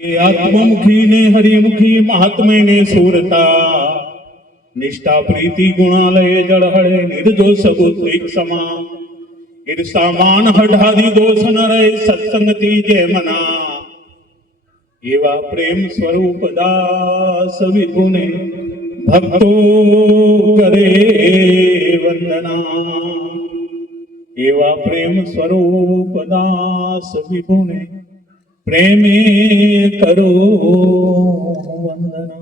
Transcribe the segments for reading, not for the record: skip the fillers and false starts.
आत्ममुखी ने हरिमुखी महात्मे ने सूरता निष्ठा प्रीति गुणालय जड़हड़े निर्दोष बुद्धि क्षमा ईर्षामान हठादि दोष न रहे सत्संगति जय मना एवा प्रेम स्वरूप दास विभुने भक्तो करे वंदना एवा प्रेम स्वरूप दास विभुने प्रेमे करो वंदना।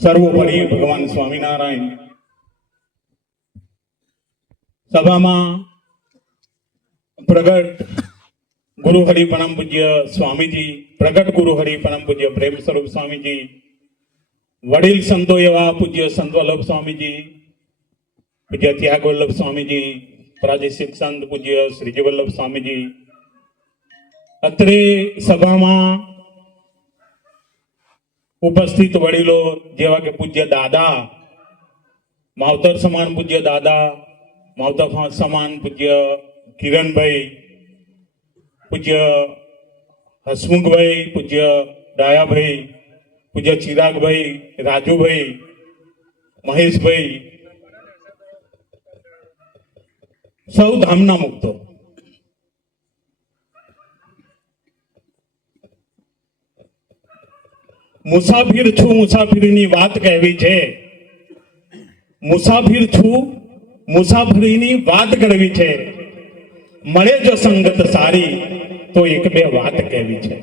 सर्वोपरि भगवान स्वामीनारायण सभा में प्रगट गुरु हरि परम पूज्य स्वामीजी प्रगट गुरु हरि परम पूज्य प्रेम स्वरूप स्वामीजी वडील संतो एवा पूज्य संत वल्लभ स्वामीजी पूज्य त्याग वल्लभ स्वामीजी प्रादेशिक संत पूज्य श्रीजी वल्लभ स्वामीजी અત્રે સભામાં ઉપસ્થિત વડીલો જેવા કે પૂજ્ય દાદા માવતર સમાન પૂજ્ય દાદા માવતર સમાન પૂજ્ય કિરણભાઈ પૂજ્ય હસમુખભાઈ પૂજ્ય ડાયાભાઈ પૂજ્ય ચિરાગભાઈ રાજુભાઈ મહેશભાઈ સૌ ધામના મુક્તો મુસાફિર છું મુસાફરીની વાત કહેવી છે મુસાફિર છું મુસાફરીની વાત કરવી છે મળે જો સંગત સારી તો એક બે વાત કહેવી છે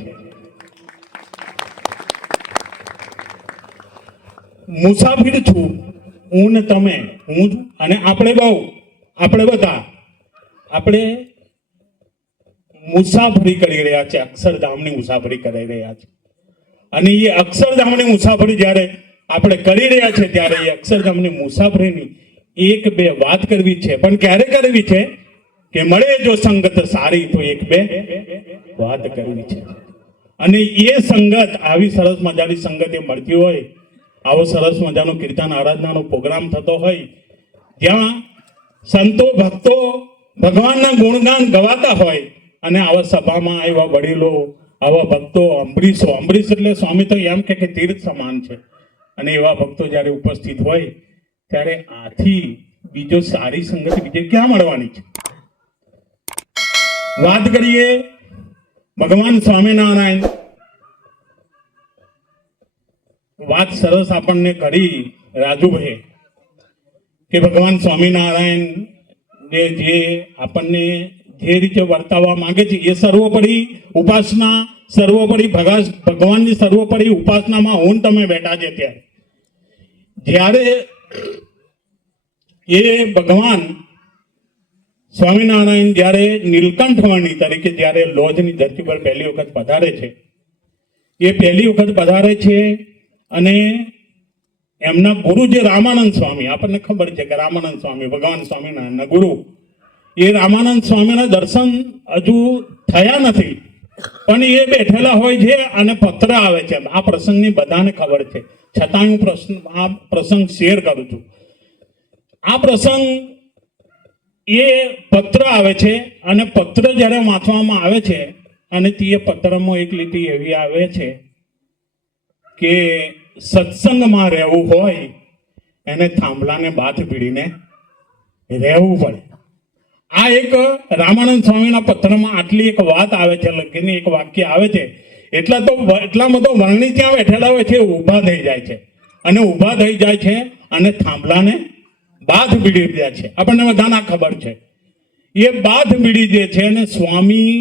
મુસાફિર છું હું ને તમે હું અને આપણે બધા આપણે મુસાફરી કરી રહ્યા છે અક્ષરધામની મુસાફરી કરી રહ્યા છે અને એ અક્ષરધામની મુસાફરી જ્યારે આપણે કરી રહ્યા છે ત્યારે એ અક્ષરધામની મુસાફરીની એક બે વાત કરવી છે પણ ક્યારે કરવી છે કે મળે જો સંગત સારી તો એક બે વાત કરવી છે અને એ સંગત આવી સરસ મજાની સંગત એ મળતી હોય આવો સરસ મજાનો કીર્તન આરાધનાનો પ્રોગ્રામ થતો હોય જ્યાં સંતો ભક્તો ભગવાનના ગુણગાન ગવાતા હોય અને આવા સભામાં આવ્યા વડીલો આવા ભક્તો અંબરીશ એટલે સ્વામી તો એમ કે તીર્થ સમાન છે અને એવા ભક્તો જ્યારે ઉપસ્થિત હોય ત્યારે આથી બીજો સારી સંગત બીજે ક્યાં મળવાની છે વાત કરીએ ભગવાન સ્વામિનારાયણ વાત સરસ આપણને કરી રાજુભાઈ કે ભગવાન સ્વામિનારાયણ જે આપણને જે રીતે વર્તાવવા માંગે છે એ સર્વોપરી ઉપાસના સર્વોપરી ભગવાનની સર્વોપરી ઉપાસનામાં હું તમે બેઠા છે ત્યારે એ ભગવાન સ્વામિનારાયણ જ્યારે નીલકંઠ વર્ણી તરીકે જ્યારે લોજની ધરતી પર પહેલી વખત પધારે છે એ પહેલી વખત પધારે છે અને એમના ગુરુ જે રામાનંદ સ્વામી આપણને ખબર છે કે રામાનંદ સ્વામી ભગવાન સ્વામિનારાયણના ગુરુ એ રામાનંદ સ્વામીના દર્શન હજુ થયા નથી પણ એ બેઠેલા હોય છે અને પત્ર આવે છે આ પ્રસંગની બધાને ખબર છે છતાં હું આ પ્રસંગ શેર કરું છું આ પ્રસંગ એ પત્ર આવે છે અને પત્ર જ્યારે વાંચવામાં આવે છે અને તે પત્રમાં એક લીટી એવી આવે છે કે સત્સંગમાં રહેવું હોય એને થાંભલાને બાથ ભીડીને રહેવું પડે આ એક રામાનંદ સ્વામીના પત્રમાં આટલી એક વાત આવે છે લખીને એક વાક્ય આવે છે એટલામાં તો વર્ણી ત્યાં બેઠેલા હોય છે ઊભા થઈ જાય છે અને ઊભા થઈ જાય છે અને થાંભલાને બાથ ભીડી દે છે આપણને બધાને ખબર છે એ બાથ ભીડી દે છે અને સ્વામી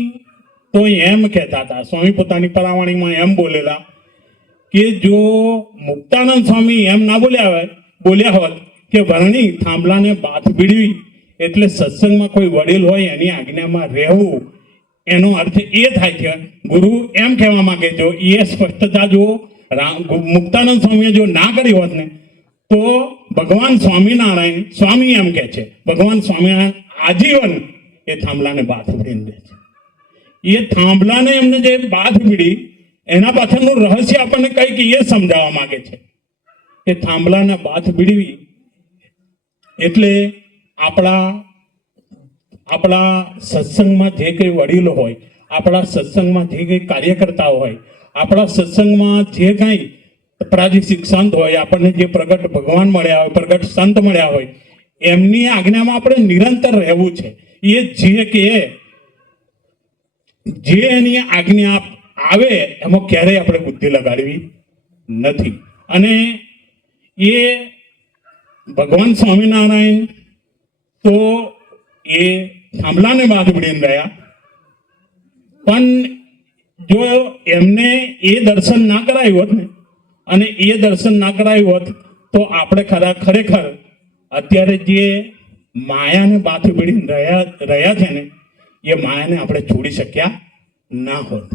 તો એમ કહેતા હતા સ્વામી પોતાની પરાવાણીમાં એમ બોલેલા કે જો મુક્તાનંદ સ્વામી એમ ના બોલ્યા હોત કે વર્ણી થાંભલાને બાથ ભીડવી એટલે સત્સંગમાં કોઈ વડીલ હોય એની આજ્ઞામાં રહેવું એનો અર્થ એ થાય છે ગુરુ એમ કહેવા માંગે જો એ સ્પષ્ટતા જો મુક્તાનંદ સ્વામીએ જો ના કરી હોત ને તો ભગવાન સ્વામિનારાયણ સ્વામી એમ કહે છે ભગવાન સ્વામિનારાયણ આજીવન એ થાંભલાને બાથ ભીડી દે છે એ થાંભલાને એમને જે બાથ ભીડી એના પાછળનું રહસ્ય આપણને કંઈક એ સમજાવવા માંગે છે કે થાંભલાને બાથ ભીડવી એટલે આપણા આપણા સત્સંગમાં જે કંઈ વડીલો હોય, આપણા સત્સંગમાં જે કંઈ કાર્યકર્તાઓ હોય, આપણા સત્સંગમાં જે કંઈ પ્રાદેશિક સંત હોય, આપણને જે પ્રગટ ભગવાન મળ્યા હોય, પ્રગટ સંત મળ્યા હોય, એમની આજ્ઞામાં આપણે નિરંતર રહેવું છે. એ જે એની આજ્ઞા આવે એમાં ક્યારેય આપણે બુદ્ધિ લગાડવી નથી. અને એ ભગવાન સ્વામિનારાયણ તો એ થાંભલાને બાદ ઉડીને રહ્યા, પણ જો એમને એ દર્શન ના કરાયું હોત ને, અને એ દર્શન ના કરાયું હોત તો આપણે ખરેખર અત્યારે જે માયાને બાથ ઉડીને રહ્યા છે ને, એ માયાને આપણે છોડી શક્યા ના હોત.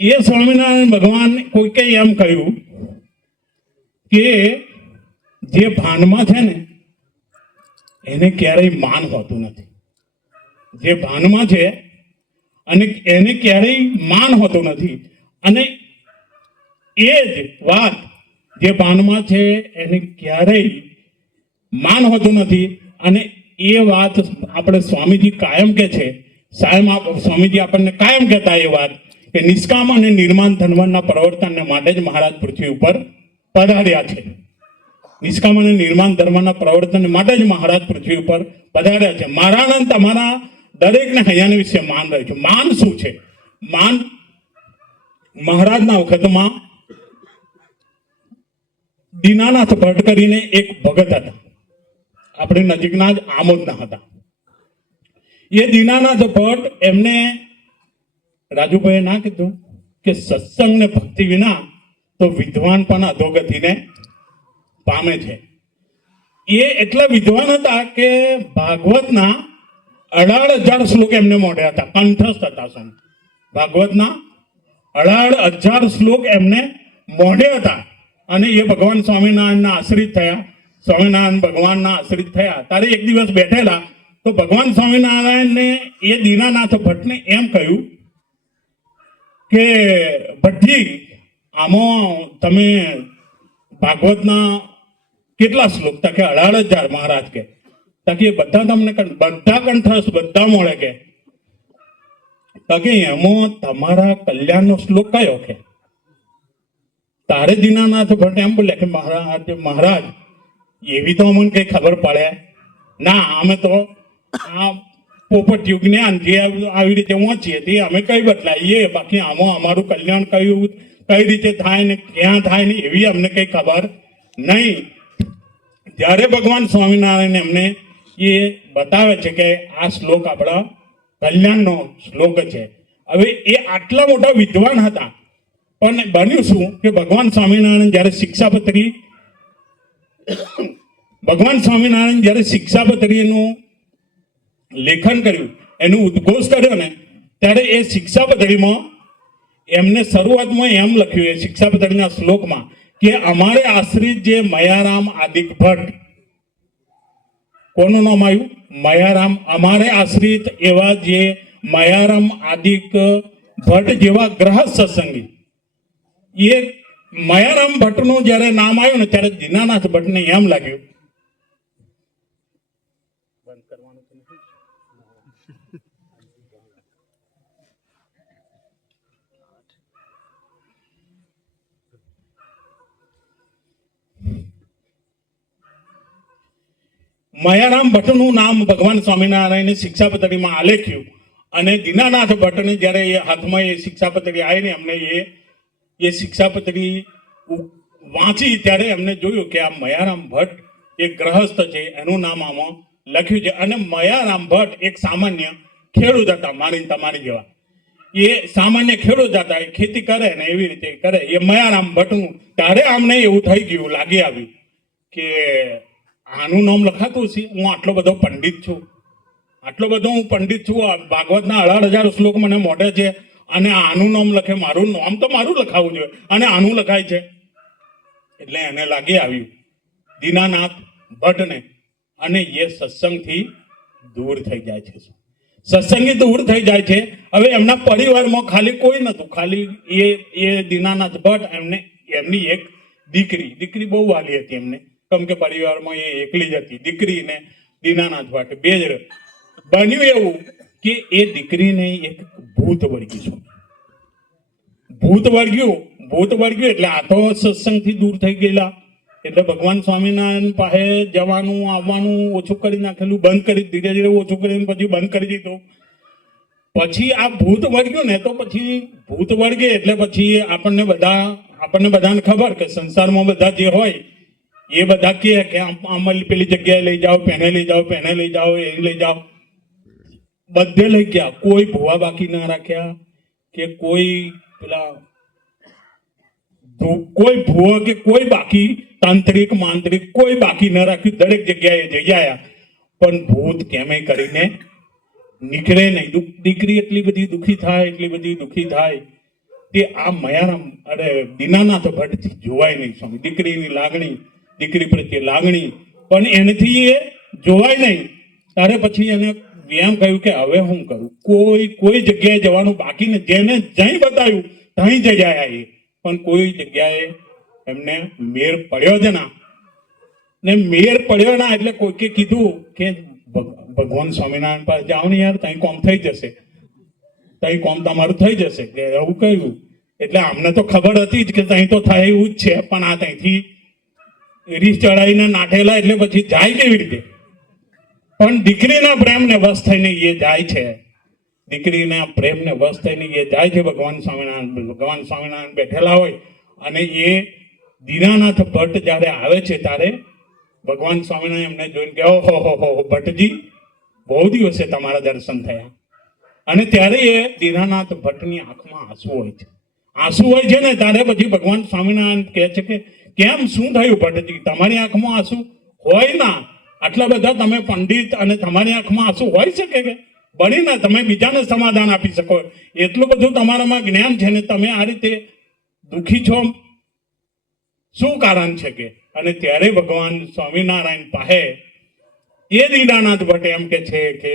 એ સ્વામિનારાયણ ભગવાન કોઈકે એમ કહ્યું કે જે ભાનમાં છે ને એને ક્યારેય માન હોતું નથી. જે ભાનમાં છે અને એને ક્યારેય માન હોતું નથી. અને એ જ વાત જે ભાનમાં છે એને ક્યારેય માન હોતું નથી. અને એ વાત આપણે સ્વામીજી કાયમ કે છે, સ્વામીજી આપણને કાયમ કહેતા એ વાત કે નિષ્કામ અને નિર્માણ ધર્મના પ્રવર્તનને માટે જ મહારાજ પૃથ્વી ઉપર પધાર્યા છે. નિષ્કામ અને નિર્માણ ધર્મના પ્રવર્તન માટે જ મહારાજ પૃથ્વી ઉપર પધાર્યા છે. મારાના તમારા દરેકને હૈયાની વિશે માન રહે છે. માન શું છે? માન મહારાજના વખતમાં દીનાનાથ ભટ્ટ કરીને એક ભગત હતા, આપણે નજીકના જ આમોદના હતા. એ દીનાનાથ ભટ્ટ એમને રાજુભાઈએ ના કીધું કે સત્સંગ ને ભક્તિ વિના તો વિદ્વાન પણ અધોગતિને પામે છે. એ એટલા વિદ્વાન હતા કે ભાગવતના 18,000 શ્લોક એમને મોઢે હતા, કંઠસ્થ હતા. શું ભાગવતના 18,000 શ્લોક એમને મોઢે હતા. અને એ ભગવાન સ્વામિનારાયણના આશ્રિત થયા. સ્વામિનારાયણ ભગવાનના આશ્રિત થયા ત્યારે એક દિવસ બેઠેલા તો ભગવાન સ્વામિનારાયણને એ દીનાનાથ ભટ્ટને એમ કહ્યું કે ભટ્ટજી, આમાં તમે ભાગવતના કેટલા શ્લોક? તકે 18,000 મહારાજ કે તકે બધા તમને બધા કંઠસ્થ બધા મળે કે તકે એમાં તમારા કલ્યાણનો શ્લોક કયો કે? તારે દીનાનાથ ભટ્ટ એમ બોલે કે મહારાજ એવી તો અમને કઈ ખબર પડે ના, અમે તો આ પોપટ જ્ઞાન જે આવી રીતે વાંચીએ તે અમે કઈ બદલાઈએ, બાકી આમાં અમારું કલ્યાણ કઈ રીતે થાય ને ક્યાં થાય ને એવી અમને કઈ ખબર નહીં. જ્યારે ભગવાન સ્વામિનારાયણ એમને એ બતાવે છે કે આ શ્લોક આપણા કલ્યાણનો શ્લોક છે. હવે એ આટલા મોટા વિદ્વાન હતા, પણ બન્યું શું કે ભગવાન સ્વામિનારાયણ જ્યારે શિક્ષાપત્રીનું લેખન કર્યું, એનું ઉદ્ઘોષ કર્યો ને, ત્યારે એ શિક્ષાપત્રીમાં એમને શરૂઆતમાં એમ લખ્યું, એ શિક્ષાપત્રીના શ્લોકમાં કે અમારે આશ્રિત જે મયારામ આદિક ભટ્ટ, કોનું નામ આવ્યું? મયારામ. અમારે આશ્રિત એવા જે મયારામ આદિક ભટ્ટ જેવા ગ્રહસ્થ સત્સંગી, એ મયારામ ભટ્ટનું જ્યારે નામ આવ્યું ને ત્યારે દીનાનાથ ભટ્ટને એમ લાગ્યું મયારામ ભટ્ટનું નામ ભગવાન સ્વામિનારાયણે શિક્ષાપત્રીમાં આલેખ્યું. અને દીનાનાથ ભટ્ટને જ્યારે એ હાથમાં એ શિક્ષાપત્રી આવી ને એમને એ શિક્ષાપત્રી વાંચી ત્યારે એમને જોયું કે આ મયારામ ભટ્ટ એક ગ્રહસ્થ છે, એનું નામ આમાં લખ્યું છે. અને મયારામ ભટ્ટ એક સામાન્ય ખેડૂત હતા, મારી તમારી જેવા. એ સામાન્ય ખેડૂત હતા, એ ખેતી કરે ને એવી રીતે કરે. એ મયારામ ભટ્ટનું ત્યારે અમને એવું થઈ ગયું, લાગી આવ્યું કે આનું નામ લખાતું છે. હું આટલો બધો પંડિત છું, ભાગવતના 18,000 શ્લોક મને મોઢે છે, અને આનું નામ લખે, મારું નામ તો મારું લખાવું જોઈએ અને આનું લખાય છે. એટલે એને લાગી આવ્યું દીનાનાથ ભટ્ટને, અને એ સત્સંગથી દૂર થઈ જાય છે. સત્સંગી દૂર થઈ જાય છે. હવે એમના પરિવારમાં ખાલી કોઈ નતું, ખાલી એ દીનાનાથ ભટ્ટ, એમની એક દીકરી બહુ વાલી હતી એમને, કેમ કે પરિવારમાં એ એકલી જ હતી દીકરી ને દીનાનાથ ભટ્ટ બે જ બન્યું એવું કે એ દીકરીને એક ભૂત વળગ્યું છે. ભૂત વળગ્યું એટલે આ તો સત્સંગથી દૂર થઈ ગયેલા, એટલે ભગવાન સ્વામિનારાયણ પાસે જવાનું આવવાનું ઓછું કરી નાખેલું, બંધ કરી, ધીરે ધીરે ઓછું કરીને પછી બંધ કરી દીધું. પછી આ ભૂત વળગ્યું ને તો પછી ભૂત વળગે એટલે પછી આપણને બધાને ખબર કે સંસારમાં બધા જે હોય એ બધા કે આમ પેલી જગ્યાએ લઈ જાઓ, પેને લઈ જાઓ, પેને લઈ જાઓ, એ લઈ જાઓ, બધે લઈ ગયા. કોઈ ભૂવા બાકી ના રાખ્યા કે કોઈ પેલા કોઈ ભૂવા કે કોઈ બાકી તાંત્રિક માંત્રિક કોઈ બાકી ન રાખ્યું, દરેક જગ્યાએ જઈ આવ્યા. પણ ભૂત કેમે કરીને નીકળે નહીં. દીકરી એટલી બધી દુઃખી થાય તે આ મયારામ દીનાનાથ ભટ્ટ જોવાય નહીં સ્વામી. દીકરીની લાગણી, દીકરી પ્રત્યે લાગણી પણ એનાથી એ જોવાય નહીં. ત્યારે પછી એને એમ કહ્યું કે હવે હું કરું, કોઈ જગ્યાએ જવાનું બાકી ને, જેને જઈ બતાવ્યું ત્યાં જઈ જાય એ, પણ કોઈ જગ્યાએ એમને મેર પડ્યો જ ના. ને મેર પડ્યો ના એટલે કોઈકે કીધું કે ભગવાન સ્વામિનારાયણ પાસે જાઓ ને યાર, ત્યાં કોમ થઈ જશે, ત્યાં કોમ તમારું થઈ જશે, કે એવું કહ્યું. એટલે અમને તો ખબર હતી જ કે ત્યાં તો થાય એવું જ છે, પણ આ ત્યાંથી રીસ ચડાવીને નાઠેલા એટલે પછી જાય કેવી રીતે? પણ દીકરીના પ્રેમને વશ થઈને એ જાય છે, દીકરીના પ્રેમને વશ થઈને એ જાય છે. ભગવાન સ્વામિનારાયણ બેઠેલા હોય અને એ દીનાનાથ ભટ્ટ જ્યારે આવે છે ત્યારે ભગવાન સ્વામિનારાયણ એમને જોઈને કે ઓહો ભટ્ટજી, બહુ દિવસે તમારા દર્શન થયા. અને ત્યારે એ દીનાનાથ ભટ્ટની આંખમાં આંસુ હોય છે ને ત્યારે પછી ભગવાન સ્વામિનારાયણ કહે છે કે કેમ, શું થયું ભટ્ટજી, તમારી આંખમાં આંસુ હોય ના? આટલા બધા તમે પંડિત અને તમારી આંખમાં આંસુ હોય શકે કે? બની ના, તમે બીજાને સમાધાન આપી શકો એટલું બધું તમારામાં જ્ઞાન છે ને તમે આ રીતે દુઃખી છો, શું કારણ છે કે? અને ત્યારે ભગવાન સ્વામિનારાયણ પાસે એ દીનાનાથ ભટ્ટ એમ કે છે કે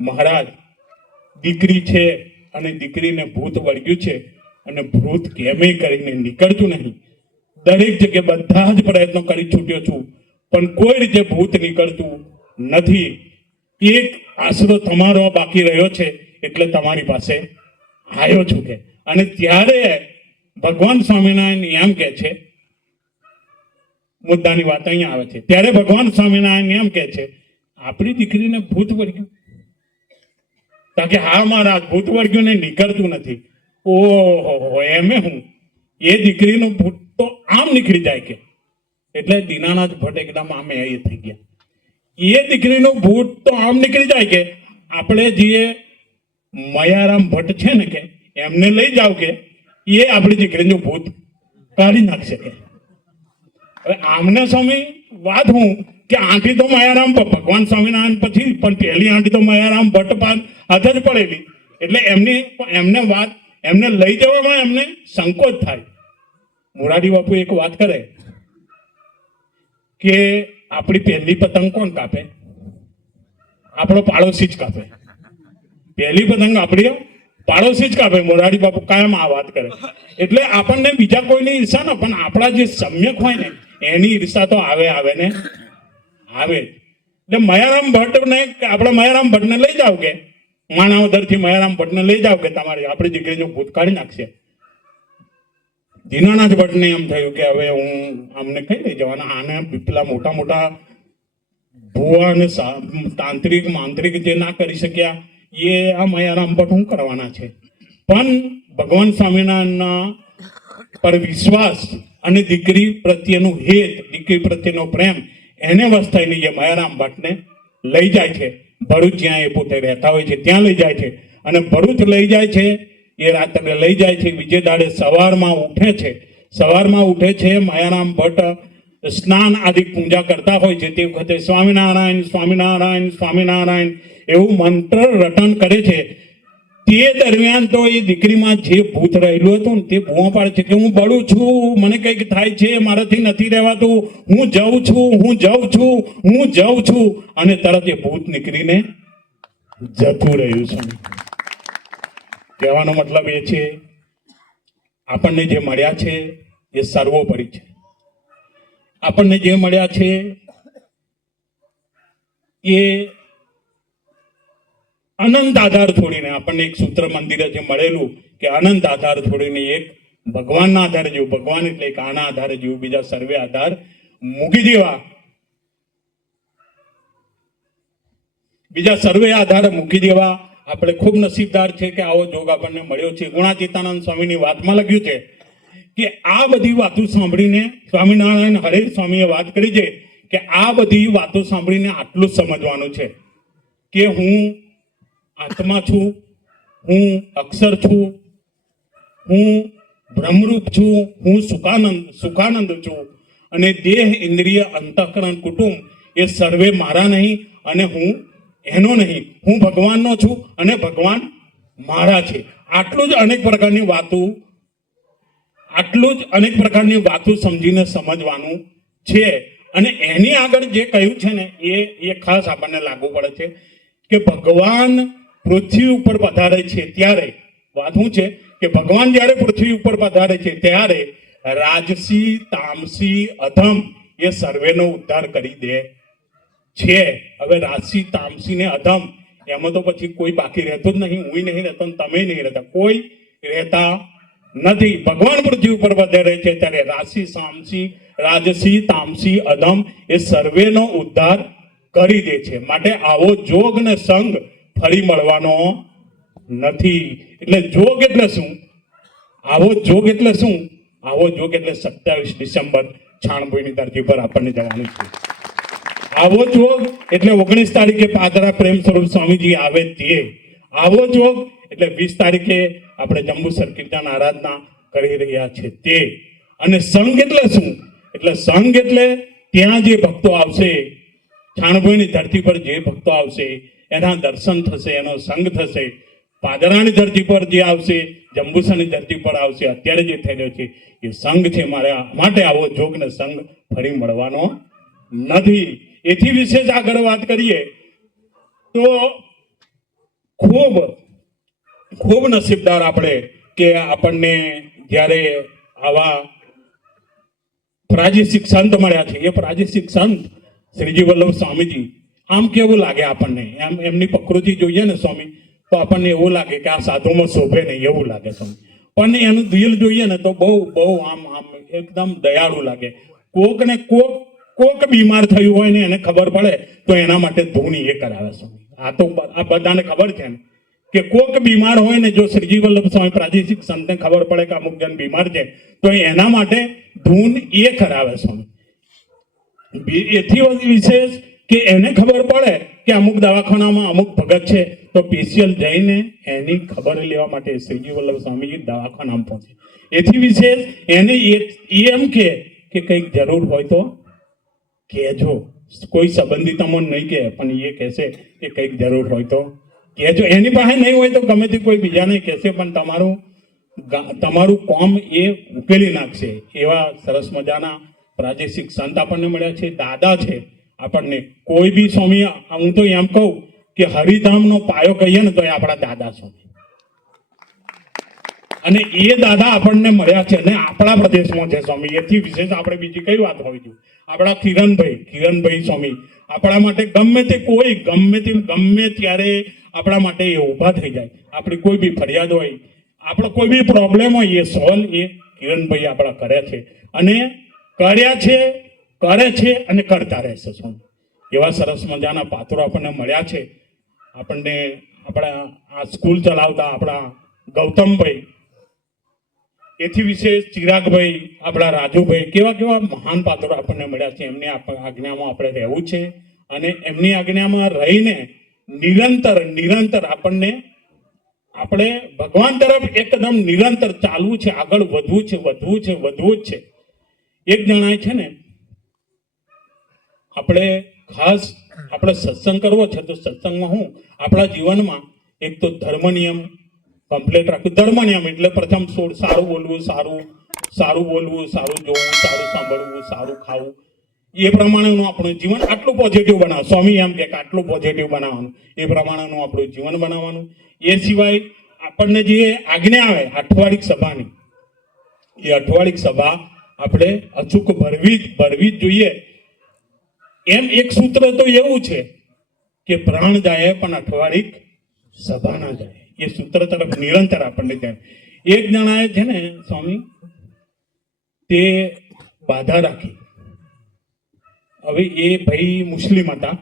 મહારાજ, દીકરી છે અને દીકરીને ભૂત વળગ્યું છે અને ભૂત કેમે કરીને નીકળતું નહીં. દરેક જગ્યાએ બધા જ પ્રયત્નો કરી છૂટ્યો છું, પણ કોઈ રીતે ભૂત નીકળતું નથી. એક આશરો તમારો બાકી રહ્યો છે એટલે તમારી પાસે આવ્યો છું કે. અને ત્યારે ભગવાન સ્વામિનારાયણ એમ કે છે, મુદ્દાની વાત અહીંયા આવે છે, ત્યારે ભગવાન સ્વામિનારાયણ એમ કે છે આપણી દીકરીને ભૂત વળગ્યું? કે હા મહારાજ, ભૂત વળગ્યું ને નીકળતું નથી. ઓહો, એમે હું એ દીકરીનું ભૂત તો આમ નીકળી જાય કે? એટલે દીનાનાથ ભટ્ટ એકદમ આમે એ થઈ ગયા. એ દીકરીનું ભૂત તો આમ નીકળી જાય કે આપણે જે મયારામ ભટ્ટ છે ને કે એમને લઈ જાવ કે એ આપણી દીકરીનું ભૂત કાઢી નાખશે કે. હવે આમને સ્વામી વાત હું કે આંટી તો મયારામ ભગવાન સ્વામિનારાયણ પછી પણ પહેલી આંટી તો મયારામ ભટ્ટ પાસ હાથ જ પડેલી, એટલે એમને લઈ જવામાં એમને સંકોચ થાય. મોરારી બાપુ એક વાત કરે કે આપણી પહેલી પતંગ કોણ કાપે? આપણો પાડોશી જ કાપે. પહેલી પતંગ આપણી પાડોશી જ કાપે. મોરારી બાપુ કાયમ આ વાત કરે. એટલે આપણને બીજા કોઈની ઈર્ષા ના, પણ આપણા જે સમ્યક હોય ને એની ઈર્ષા તો આવે ને આવે. એટલે મયારામ ભટ્ટને આપણા મયારામ ભટ્ટને લઈ જાવ કે માણાવદરથી મયારામ ભટ્ટને લઈ જાવ કે તમારી આપણી દીકરીનું ભૂત કાઢી નાખશે. દીનાનાથ ભટ્ટને એમ થયું કે હવે હું આમને કઈ લઈ જવાના, આને પેલા મોટા મોટા ભુવા અને તાંત્રિક માંત્રિક જે ના કરી શક્યા એ આ મયારામ ભટ્ટ શું કરવાના છે? પણ ભગવાન સ્વામિનારાયણના પર વિશ્વાસ અને દીકરી પ્રત્યેનું હેત, દીકરી પ્રત્યેનો પ્રેમ એને વશ થઈને એ મયારામ ભટ્ટને લઈ જાય છે. ભરૂચ જ્યાં એ પોતે રહેતા હોય છે ત્યાં લઈ જાય છે. અને ભરૂચ લઈ જાય છે, એ રાત્રે લઈ જાય છે. બીજે દાડે સવારમાં ઉઠે છે મયારામ ભટ્ટ સ્નાન આદિ પૂજા કરતા હોય છે. તે વખતે સ્વામિનારાયણ સ્વામિનારાયણ સ્વામિનારાયણ એવું મંત્ર રટન કરે છે. તે દરમિયાન તો એ દીકરીમાં જે ભૂત રહેલું હતું ને તે ભૂવા પાડે છે કે હું બળું છું, મને કંઈક થાય છે, મારાથી નથી રહેવાતું, હું જાઉં છું. અને તરત એ ભૂત નીકળીને જતું રહ્યું છે. કહેવાનો મતલબ એ છે આપણને જે મળ્યા છે એ સર્વોપરી છે. આપણને જે મળ્યા છે એ અનંત આધાર છોડીને આપણને એક સૂત્ર મંદિરે જે મળેલું કે અનંત આધાર છોડીને એક ભગવાનના આધારે જેવું, ભગવાન એટલે એક આના આધારે જેવું, બીજા સર્વે આધાર મૂકી દેવા, બીજા સર્વે આધારે મૂકી દેવા. આપણે ખૂબ નસીબદાર છે કે આવો જોગ આપણને મળ્યો છે. ગુણાતીતાનંદ સ્વામીની વાતમાં લખ્યું છે કે આ બધી વાતો સાંભળીને સ્વામિનારાયણ હરે સ્વામીએ વાત કરી છે કે આ બધી વાતો સાંભળીને આટલું જ સમજવાનું છે કે હું આત્મા છું, હું અક્ષર છું, હું બ્રહ્મરૂપ છું, હું સુખાનંદ છું, અને દેહ, ઇન્દ્રિય, અંતઃકરણ, કુટુંબ એ સર્વે મારા નહીં અને હું એનો નહીં, હું ભગવાનનો છું અને ભગવાન મારા છે. આટલું જ અનેક પ્રકારની વાતો સમજીને સમજવાનું છે. અને એની આગળ જે કહ્યું છે ને એ ખાસ આપણને લાગુ પડે છે કે ભગવાન પૃથ્વી ઉપર પધારે છે ત્યારે, વાત શું છે કે ભગવાન જ્યારે પૃથ્વી ઉપર પધારે છે ત્યારે રાજસી, તામસી, અધમ એ સર્વેનો ઉદ્ધાર કરી દે છે. હવે રાજસી, તામસી ને અધમ એમાં તો પછી કોઈ બાકી રહેતું જ નહીં. હું નહીં રહેતો, તમે નહીં રહેતા, કોઈ રહેતા નથી. ભગવાન પૃથ્વી ઉપર પધારે છે ત્યારે રાજસી, તામસી, અધમ એ સર્વેનો ઉદ્ધાર કરી દે છે. માટે આવો જોગ ને સંગ ફરી મળવાનો નથી. એટલે જોગ એટલે શું? આવો જોગ એટલે શું? આવો જોગ એટલે 27 ડિસેમ્બર 96 ની ધરતી પર આપણને જવાનું છે. આવો જોગ એટલે 19 તારીખે પાદરા પ્રેમ સ્વરૂપ સ્વામીજી આવે તે આવો જોગ, એટલે 20 તારીખે આપણે જંબુસર કીર્તન આરાધના કરી રહ્યા છે તે. અને સંઘ એટલે શું? એટલે સંઘ એટલે ત્યાં જે ભક્તો આવશે, 96 ની ધરતી પર જે ભક્તો આવશે એના દર્શન થશે, એનો સંગ થશે. પાદરાની ધરતી પર જે આવશે, જંબુસરની ધરતી પર આવશે, અત્યારે જે થઈ રહ્યો છે એ સંઘ છે. મારા માટે આવો જોગ ને સંઘ ફરી મળવાનો નથી. એથી વિશેષ આગળ વાત કરીએ તો ખૂબ નસીબદાર આપણે કે આપણને જ્યારે આવા પ્રાદેશિક સંત મળ્યા છે. એ પ્રાદેશિક સંત શ્રીજી વલ્લભ સ્વામીજી, આમ કેવું લાગે આપણને, એમ એમની પ્રકૃતિ જોઈએ ને સ્વામી તો આપણને એવું લાગે કે આ સાધુમાં શોભે નહીં, એવું લાગે સ્વામી. પણ એનું દિલ જોઈએ ને તો બહુ આમ એકદમ દયાળુ લાગે. કોક બીમાર થયું હોય ને એને ખબર પડે તો એના માટે ધૂન એ કરાવે સ્વામી. આ બધાને ખબર છે ને કે કોક બીમાર હોય ને, જો શ્રીજી વલ્લભ સ્વામી પ્રાદેશિક સંતને ખબર પડે કે અમુક જણ બીમાર છે તો એના માટે ધૂન એ કરાવે સ્વામી. એથી વિશેષ કે એને ખબર પડે કે અમુક દવાખાનામાં અમુક ભગત છે તો સ્પેશિયલ જઈને એની ખબર લેવા માટે શ્રીજી વલ્લભ સ્વામીજી દવાખાનામાં પહોંચે. એથી વિશેષ એને એમ કે કંઈક જરૂર હોય તો કહેજો. કોઈ સંબંધી તમને નહીં કહે પણ એ કહેશે કે કંઈક જરૂર હોય તો કહેજો. એની પાસે નહીં હોય તો ગમે તે કોઈ બીજાને કહેશે પણ તમારું કામ એ ઉકેલી નાખશે. એવા સરસ મજાના પ્રાદેશિક સંત આપણને મળ્યા છે, દાદા છે આપણને. કોઈ બી સ્વામી, હું તો એમ કહું કે હરિધામનો પાયો કહીએ ને તો એ આપણા દાદા સ્વામી. અને એ દાદા આપણને મળ્યા છે અને આપણા પ્રદેશમાં છે સ્વામી. એથી વિશેષ આપણે બીજી કઈ વાત હોવી જોઈએ? આપણા કિરણભાઈ સ્વામી આપણા માટે ગમે ત્યારે આપણા માટે એ ઊભા થઈ જાય. આપણી કોઈ બી ફરિયાદ હોય, આપણો કોઈ બી પ્રોબ્લેમ હોય, એ સોલ્વ એ કિરણભાઈ આપણા કરે છે અને કર્યા છે, કરે છે અને કરતા રહેશે સ્વામી. એવા સરસ મજાના પાત્રો આપણને મળ્યા છે. આપણને આપણા આ સ્કૂલ ચલાવતા આપણા ગૌતમભાઈ, એથી વિશેષ ચિરાગભાઈ, આપણા રાજુભાઈ, કેવા મહાન પાત્રો આપણને મળ્યા છે. એમની આજ્ઞામાં આપણે રહેવું છે અને એમની આજ્ઞામાં રહીને નિરંતર આપણે ભગવાન તરફ એકદમ નિરંતર ચાલવું છે, આગળ વધવું જ છે. એક જણાય છે ને, આપણે સત્સંગ કરવો છે તો સત્સંગમાં હું આપણા જીવનમાં એક તો ધર્મ નિયમ કમ્પ્લીટ રાખવું. ધર્મ નિયમ એટલે પ્રથમ સારું બોલવું, સારું જોવું, સારું સાંભળવું, સારું ખાવું. એ પ્રમાણેનું આપણું જીવન આટલું પોઝિટિવ બનાવવું. સ્વામી એમ કે આટલું પોઝિટિવ બનાવવાનું, એ પ્રમાણેનું આપણું જીવન બનાવવાનું. એ સિવાય આપણને જે આજ્ઞા આવે અઠવાડિક સભાની, એ અઠવાડિક સભા આપણે અચૂક ભરવી જ જોઈએ. એમ એક સૂત્ર તો એવું છે કે પ્રાણ જાય પણ અઠવાડિક સભા ના જાય. એ સૂત્ર તરફ નિરંતર આપણને જાય. એક જણાએ છે ને સ્વામી તે બાધા રાખી. હવે એ ભાઈ મુસ્લિમ હતા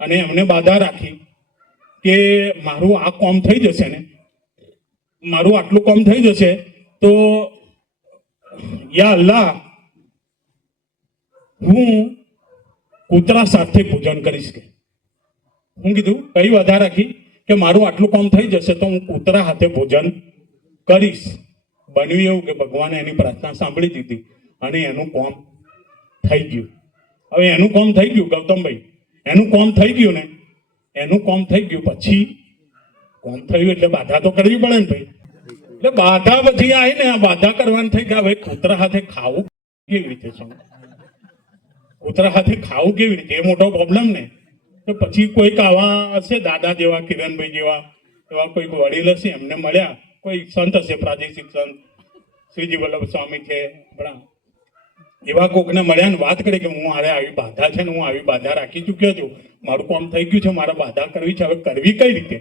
અને એમને બાધા રાખી કે મારું આ કોમ થઈ જશે ને, મારું આટલું કોમ થઈ જશે તો યા અલ્લાહ હું કૂતરા સાથે પૂજન કરીશ. કે હું કીધું કઈ બાધા રાખી કે મારું આટલું કામ થઈ જશે તો હું કૂતરા હાથે ભોજન કરીશ. બન્યું એવું કે ભગવાને એની પ્રાર્થના સાંભળી દીધી અને એનું કામ થઈ ગયું. હવે એનું કામ થઈ ગયું ગૌતમભાઈ, એનું કામ થઈ ગયું ને, એનું કામ થઈ ગયું પછી કામ થયું એટલે બાધા તો કરવી પડે ને ભાઈ. એટલે બાધા પછી આવીને આ બાધા કરવાની થઈ કે હવે કૂતરા હાથે ખાવું કેવી રીતે છે, કૂતરા હાથે ખાવું કેવી રીતે, એ મોટો પ્રોબ્લેમ ને. તો પછી કોઈક આવા હશે દાદા જેવા, કિરણભાઈ જેવા એવા કોઈક વડીલ હશે, એમને મળ્યા. કોઈ સંત હશે, પ્રાદેશિક સંત શ્રીજી વલ્લભ સ્વામી છે, એવા કોકને મળ્યા ને વાત કરી કે હું મારે આવી બાધા છે ને હું આવી બાધા રાખી ચૂક્યો છું, મારું કામ થઈ ગયું છે, મારે બાધા કરવી છે, હવે કરવી કઈ રીતે.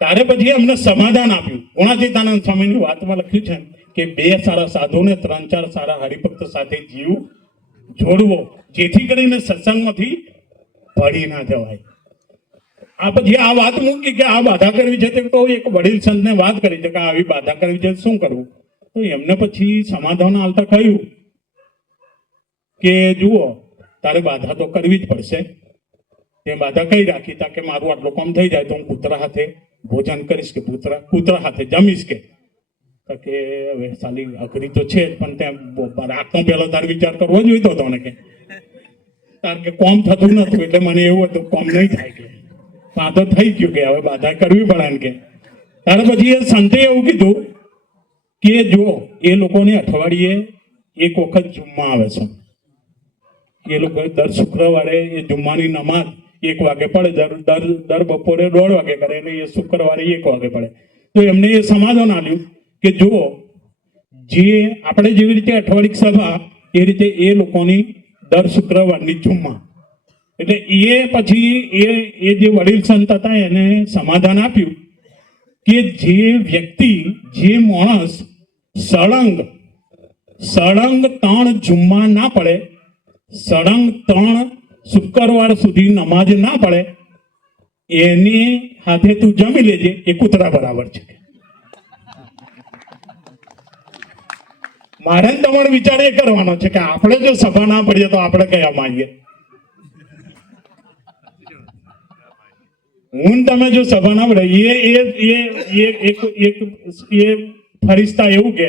તારે પછી અમને સમાધાન આપ્યું. ગુણાતીતાનંદ સ્વામીની વાતમાં લખ્યું છે કે 2 સારા સાધુને 3-4 સારા હરિભક્ત સાથે જીવ જોડવો, જેથી કરીને સત્સંગમાંથી પડી ના જવાય. આ પછી આ વાત મૂકી કે આ બાધા કરવી છે તો એક વડીલ સંતને વાત કરી છે કે આવી બાધા કરવી છે શું કરવું. તો એમને પછી સમાધાન આવતા કહ્યું કે જુઓ તારે બાધા તો કરવી જ પડશે. તે બાધા કઈ રાખી તા કે મારું આટલું કામ થઈ જાય તો હું કૂતરા હાથે ભોજન કરીશ, કે કૂતરા હાથે જમીશ. કે હવે સાલી અઘરી તો છે પણ ત્યાં રાખતો પેલો તારે વિચાર કરવો જોઈતો હતો ને કે તાર કે કોમ થતું નતું એટલે મને એવું હતું કોમ નહીં થાય. કે આ તો થઈ ગયું કે હવે બાધા કરવી પડે ને. કે તારે પછી એ સંતે એવું કીધું કે જો એ લોકોને અઠવાડિયે એક વખત જુમ્મા આવે છે, એ લોકો દર શુક્રવારે એ જુમ્માની નમાઝ 1 વાગે પડે, દર બપોરે 1:30 વાગે કરે, એટલે એ શુક્રવારે 1 વાગે પડે. તો એમને એ સમાધાન આપ્યું કે જુઓ જે આપણે જેવી રીતે અઠવાડિક સભા એ રીતે એ લોકોની દર શુક્રવારની જુમ્મા. એટલે એ પછી એ જે વડીલ સંત હતા એને સમાધાન આપ્યું કે જે વ્યક્તિ, જે માણસ સળંગ 3 જુમ્મા ના પડે, સળંગ 3 શુક્રવાર સુધી નમાજ ના પડે, એની હાથે તું જમી લેજે, એ કૂતરા બરાબર છે. મારે તમારો વિચાર એ કરવાનો છે કે આપણે જો સભા ના પડીએ તો આપણે કયા માગીએ. હું તમે જો સભા ના પડે એ ફરિશ્તા એવું કે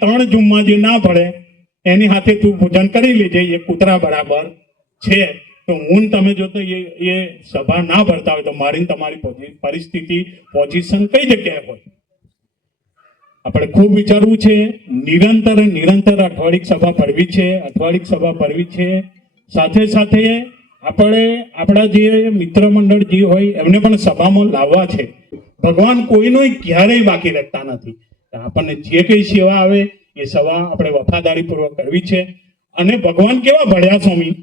3 જુમ્મા જે ના પડે એની હાથે તું ભોજન કરી લેજે, એ કૂતરા બરાબર છે. તો હું તમે જો તો એ સભા ના ભરતા હોય તો મારી તમારી પરિસ્થિતિ, પોઝિશન કઈ જગ્યાએ હોય. આપણે ખૂબ વિચારવું છે. નિરંતર અઠવાડિક સભા ભરવી છે, અઠવાડિક સભા ભરવી છે. સાથે સાથે આપણે આપણા જે મિત્ર મંડળ જે હોય એમને પણ સભામાં લાવવા છે. ભગવાન કોઈનો ક્યારેય બાકી રાખતા નથી. આપણને જે કઈ સેવા આવે એ સેવા આપણે વફાદારીપૂર્વક કરવી છે. અને ભગવાન કેવા ભળ્યા સ્વામી,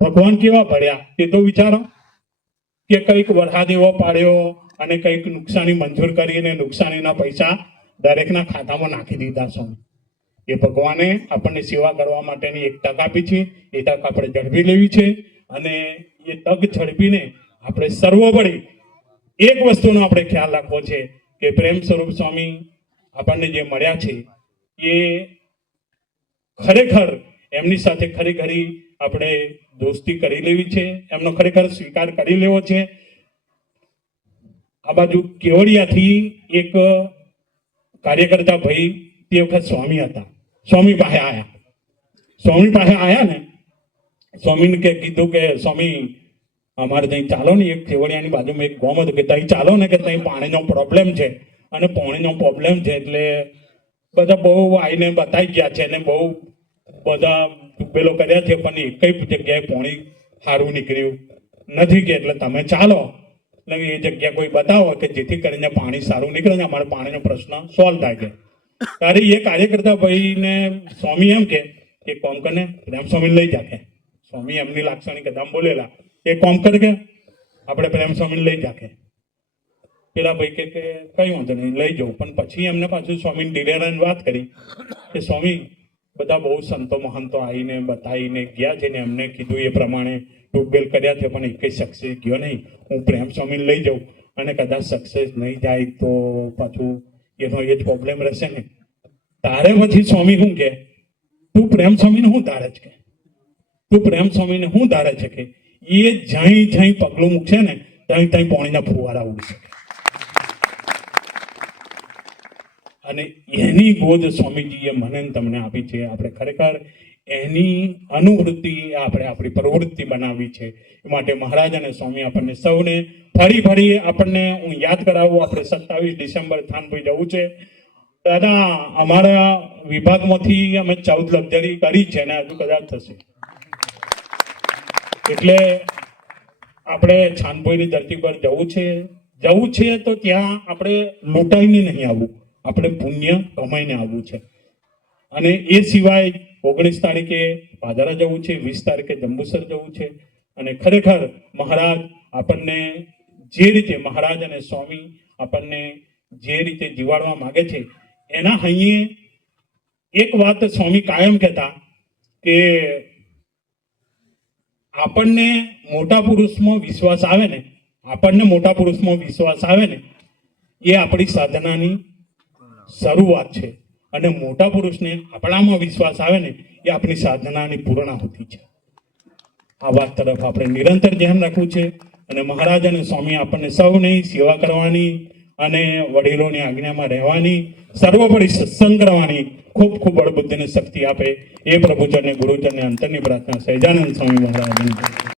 ભગવાન કેવા ભળ્યા તે તો વિચારો કે કંઈક વરસાદ એવો પાડ્યો અને કંઈક નુકસાની મંજૂર કરીને નુકસાનીના પૈસા દરેકના ખાતામાં નાખી દીધા. સ્વામી એ ભગવાને આપણને સેવા કરવા માટેની એક તક આપી છે. એ તક આપણે ઝડપી લેવી છે અને એ તક ઝડપીને આપણે સર્વોપરી એક વસ્તુનો આપણે ખ્યાલ રાખવો છે કે પ્રેમ સ્વરૂપ સ્વામી આપણને જે મળ્યા છે એ ખરેખર એમની સાથે ખરેખરી આપણે દોસ્તી કરી લેવી છે, એમનો ખરેખર સ્વીકાર કરી લેવો છે. આ બાજુ કેવડિયાથી એક કાર્યકર્તા ભાઈ તે વખત સ્વામી હતા, સ્વામી પાસે આયા ને સ્વામીને કીધું કે સ્વામી અમારે ત્યાં ચાલો ને, એક કેવડિયાની બાજુમાં એક ગામ હતું કે ત્યાં ચાલો ને કે ત્યાં પાણીનો પ્રોબ્લેમ છે અને પાણીનો પ્રોબ્લેમ છે એટલે બધા બહુ આવીને બતાવી ગયા છે અને બહુ બધા ટુબેલો કર્યા છે પણ એકઈ જગ્યાએ પાણી સારું નીકળ્યું નથી. કે એટલે તમે ચાલો એટલે એ જગ્યા કોઈ બતાવો કે જેથી કરીને પાણી સારું નીકળે ને અમારે પાણીનો પ્રશ્ન સોલ્વ થાય. છે ત્યારે એ કાર્યકર્તા ભાઈને સ્વામી એમ કે કોમ કરીને પ્રેમ સ્વામી લઈ જા, કે સ્વામી એમની લાક્ષણિક કદામ બોલેલા એ કોમ કરે કે આપણે પ્રેમ સ્વામીને લઈ જાકે પેલા ભાઈ કે કઈ વાંધો નહીં લઈ જાઉં, પણ પછી એમને પાછું સ્વામીને ડિલેરાની વાત કરી કે સ્વામી બધા બહુ સંતો મહંતો આવીને બતાવીને ગયા છે ને એમને કીધું એ પ્રમાણે ટૂકબેલ કર્યા છે પણ એક સક્સેસ ગયો નહીં, હું પ્રેમ સ્વામીને લઈ જાઉં અને કદાચ સક્સેસ નહીં જાય તો પાછું એનો એ જ પ્રોબ્લેમ રહેશે ને. તારે પછી સ્વામી શું કે તું પ્રેમ સ્વામીને શું ધારે છે કે તું પ્રેમ સ્વામીને શું ધારે છે કે એ જ્યાં પગલું મૂકશે ને ત્યાં પાણીના ફુવારા ઉડશે અને એની ગોદ સ્વામીજીએ મને તમને આપી છે. આપણે ખરેખર એની અનુવૃત્તિ આપણે આપણી પ્રવૃત્તિ બનાવવી છે. એ માટે મહારાજ અને સ્વામી આપણને સૌને ફરી આપણને હું યાદ કરાવું, આપણે 27 ડિસેમ્બર થાનભાઈ જવું છે. દાદા અમારા વિભાગમાંથી અમે 14 લક્ઝરી કરી છે ને હજુ કદાચ થશે, એટલે આપણે છાનભોઈની ધરતી પર જવું છે તો ત્યાં આપણે લૂંટાઈને નહીં આવવું, આપણે પુણ્ય કમાઈને આવવું છે. અને એ સિવાય 19 તારીખે પાદરા જવું છે, 20 તારીખે જંબુસર જવું છે. અને ખરેખર મહારાજ આપણને જે રીતે મહારાજ અને સ્વામી આપણને જે રીતે જીવાડવા માંગે છે એના અહીંયા એક વાત સ્વામી કાયમ કહેતા કે આપણને મોટા પુરુષમાં વિશ્વાસ આવે ને એ આપણી સાધનાની શરૂઆત છે અને મોટા પુરુષને આપણામાં વિશ્વાસ આવે ને એ આપણી સાધનાની પૂર્ણાહુતિ છે. આ વાત તરફ આપણે નિરંતર ધ્યાન રાખવું છે અને મહારાજ અને સ્વામી આપણને સૌની સેવા કરવાની અને વડીલોની આજ્ઞામાં રહેવાની, સર્વોપરી સત્સંગ કરવાની ખૂબ ખૂબ બળબુદ્ધિને શક્તિ આપે એ પ્રભુચરને ગુરુચરને અંતરની પ્રાર્થના સહેજાનંદ સ્વામી મહારાજની.